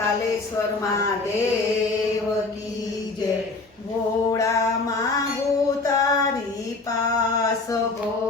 કાલેશ્વર મહાદેવ કી જય ભોળામાં ગોતારી pass go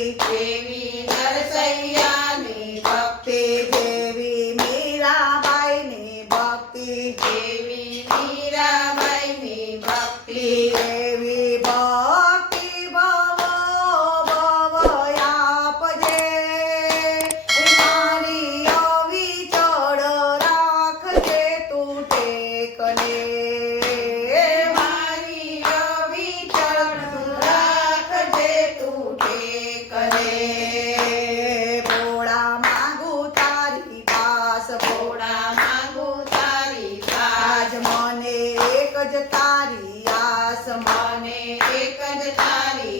દેવી નરસૈયાની ભક્તિ દેવી મીરાબાઈની ભક્તિ દેવી મીરા માંગુ તારી આજ મને એક જ તારી આસ. મને એક જ તારી